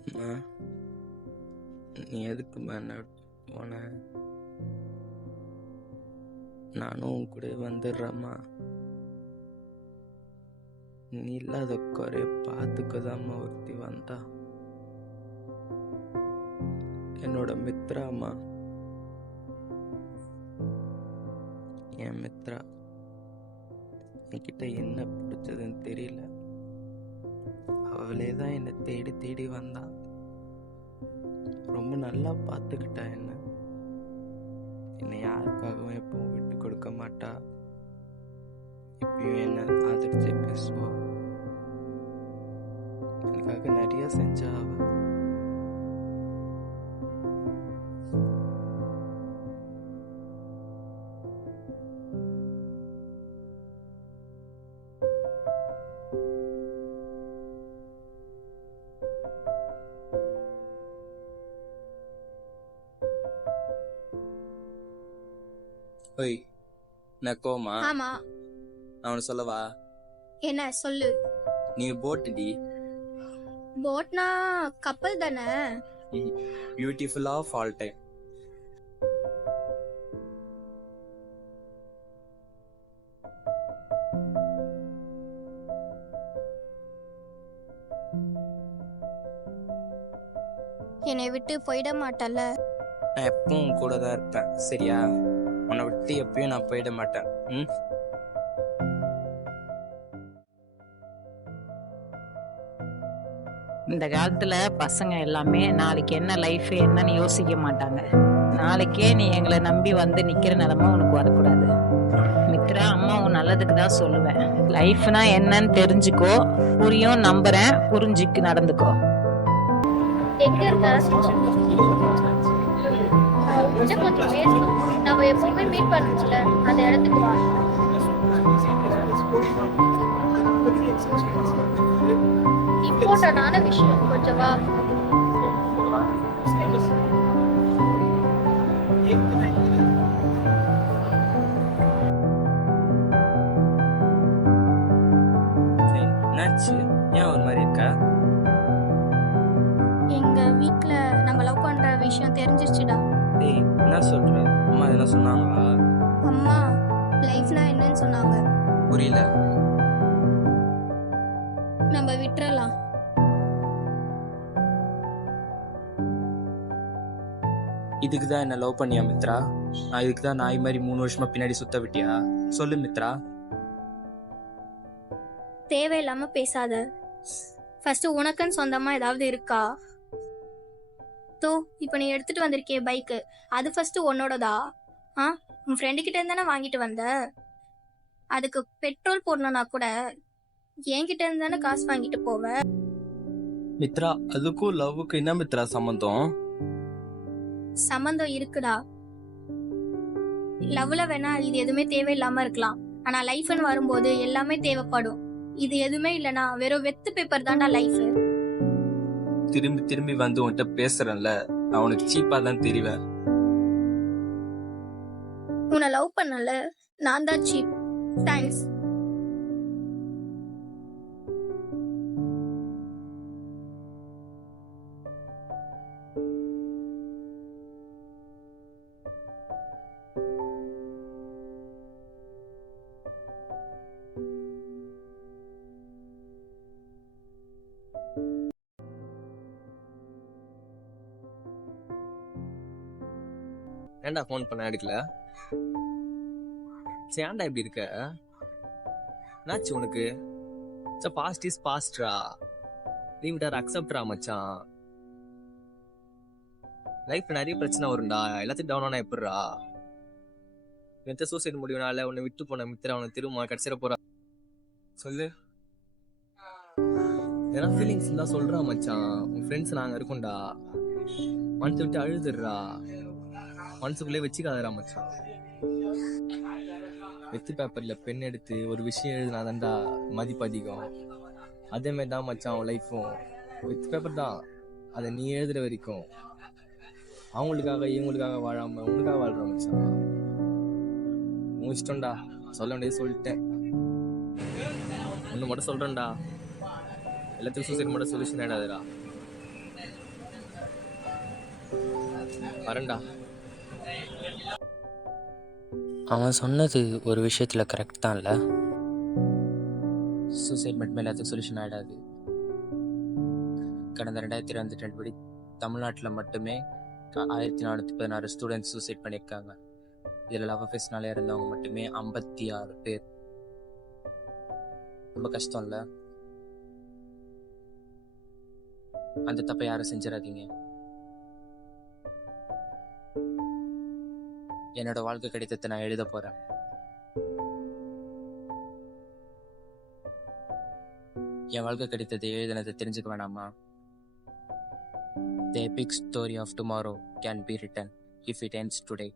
அம்மா, நீ எதுக்கும்மா என்ன விட்டு போன? நானும் உன் கூட வந்துடுறேம்மா. நீ இல்லாத குறைய பார்த்துக்கதாம்மா ஒருத்தி வந்தா. என்னோட மித்ராம்மா, என் மித்ரா. என்கிட்ட என்ன பிடிச்சதுன்னு தெரியல, அவளே தான் என்னை தேடி தேடி வந்தா. ரொம்ப நல்லா பார்த்துக்கிட்டா என்னை யாருக்காகவும் எப்பவும் விட்டு கொடுக்க மாட்டா. இப்பயும் என்ன ஆதரிச்சு பேசுவா. எனக்காக நிறைய செஞ்சா அவ. ஓய், நான் கோமா? ஆமா. நான் உனக்கு சொல்லவா? என்ன சொல்லு? நீ போட்டுடி. போட்னா கப்பல் தானே? Beautiful of all time. என்னை விட்டு போயிட மாட்டல? நான் எப்பவும் கூட தான் இருப்பேன், சரியா? உன்னை விட்டு எப்பயும் நான் போயிட மாட்டேன். இந்த காலத்துல பசங்க எல்லாமே நாளைக்கு என்ன லைஃப் என்னன்னு யோசிக்க மாட்டாங்க. நாளைக்கே நீ எங்களை நம்பி வந்து நிக்கிற நிலைமை உனக்கு வரக்கூடாது. மித்ரா, அம்மா உன் நல்லதுக்கு தான் சொல்லுவேன். லைஃப்னா என்னன்னு தெரிஞ்சுக்கோ, புரியும் நம்புறேன், புரிஞ்சுக்கு நடந்துக்கோ. எங்க இருக்க? கொஞ்சம் பேசணும். நம்ம எப்பவுமே மீட் பண்ணுவோம்ல, அந்த இடத்துக்கு வா. இம்பார்ட்டன்டான விஷயம், கொஞ்சம் வா. என்னாச்சு? ஏன் ஒரு மாதிரி இருக்கா? எங்க வீட்ல நம்ம லவ் பண்ற விஷயம் தெரிஞ்சிருச்சுடா. டேய், என்ன சொல்ற? அம்மா என்ன சொன்னாங்களா? அம்மா லைஃப்னா என்னன்னு சொன்னாங்க. புரியல. நம்ம விட்டுறலாம். இதுக்கு தான் என்ன லவ் பண்ணியா மித்ரா? நான் இதுக்கு தான் நாய் மாதிரி 3 வருஷமா பின்னாடி சுத்த விட்டியா? சொல்லு மித்ரா. தேவையில்லாம பேசாத. ஃபர்ஸ்ட் உனக்குன்னு சொந்தமா ஏதாவது இருக்கா? தோ இப்போ நீ எடுத்துட்டு வந்திருக்கே பைக்கு, அது ஃபர்ஸ்ட் உன்னோடதா? உன் ஃப்ரெண்டு கிட்ட இருந்தானே வாங்கிட்டு வந்த. அதுக்கு பெட்ரோல் போடணும்னா கூட என்கிட்ட இருந்தானே காசு வாங்கிட்டு போவ. மித்ரா, அதுக்கும் லவ்வுக்கு என்ன மித்ரா சம்பந்தம்? சம்பந்தம் இருக்குடா. லவ்ல வேணா இது எதுவுமே தேவையில்லாம இருக்கலாம், ஆனா லைஃப்னு வரும்போது எல்லாமே தேவைப்படும். இது எதுவுமே இல்லனா வெறும் வெத்து பேப்பர் தான்டா லைஃப். திரும்பி திரும்பி வந்து உன்கிட்ட பேசுறேன்ல, நான் உனக்கு சீப்பா தான் தெரிவேன். உன்னை லவ் பண்ணல, நான் தான் சீப். தேங்க்ஸ். ஏன்டா ஃபோன் பண்ண எடுக்கல? ஏன்டா இப்படி இருக்க? என்னாச்சு உனக்கு? பாஸ்ட் இஸ் பாஸ்ட்ரா. லீவ் இட் ஆர் அக்செப்ட்ரா மச்சான். லைஃப்ல நிறைய பிரச்சனை வரும்டா, எல்லாத்தையும் டவுன் ஆனா எப்படிரா? எந்த சூசைட் முடிவுனால உன்னை விட்டு போன மித்ரா உனக்கு திரும்ப கடைசியில போறா? சொல்லு. ஏன்னா ஃபீலிங்ஸ் இருந்தா சொல்றா மச்சான். உன் ஃப்ரெண்ட்ஸ் நாங்க இருக்கோம்டா. மனசு விட்டு அழுதுடுறா, மனசுக்குள்ளே வச்சுக்காதரா மச்சான். வெத்து பேப்பர்ல பென் எடுத்து ஒரு விஷயம் எழுதினாதான்டா மதிப்பு அதிகம். அதே மாதிரி தான் மச்சான் அவன் லைஃப்பும். வெத்து பேப்பர் தான், அதை நீ எழுதுற வரைக்கும் அவங்களுக்காக இவங்களுக்காக வாழாம உனக்காக வாழ்ற மச்சான். உன் இஷ்டம்டா, சொல்ல வேண்டியது சொல்லிட்டேன். ஒன்று மட்டும் சொல்றேன்டா, எல்லாத்துக்கும் சூசைட் மட்டும் சொல்யூஷன் ஆயிடாதுடா. வரேன்டா. அவன் சொன்னது ஒரு விஷயத்தில் கரெக்ட் தான் இல்லை. சூசைட் மட்டுமே எல்லாத்துக்கும் சொல்யூஷன் ஆகிடாது. கடந்த 2022 படி தமிழ்நாட்டில் மட்டுமே 1416 ஸ்டூடெண்ட்ஸ் சூசைட் பண்ணியிருக்காங்க. இதில் லவ் அஃபேர்ஸ்னால இருந்தவங்க மட்டுமே 56 பேர். ரொம்ப கஷ்டம் இல்லை? அந்த தப்பை யாரும் செஞ்சிடாதீங்க. என்னோட வாழ்க்கை கடிதத்தை நான் எழுத போகிறேன். என் வாழ்க்கை கடிதத்தை எழுதினதை தெரிஞ்சுக்க வேணாமா? The epic story of tomorrow can be written if it ends today.